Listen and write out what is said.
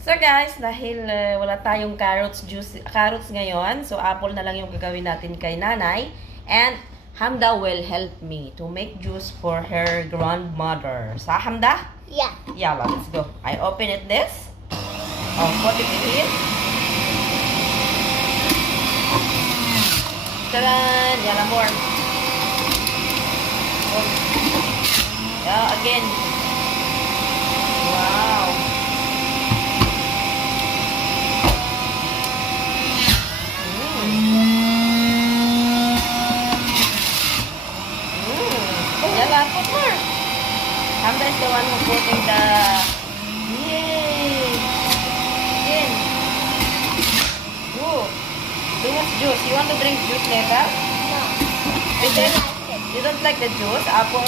So guys, dahil wala tayong carrots ngayon, so apple na lang yung gagawin natin kay nanay. And Hamda will help me to make juice for her grandmother. Sa Hamda? Yeah. Yalla, let's go. I open it this. Oh, put it in here. Tadan! Yalla, more. Oh. Yeah, again. Wow. Yalla, put more. Hamda is the one who putting the... Yay! Again. Ooh. Too much juice. You want to drink juice later? No. Because you don't like the juice, apple?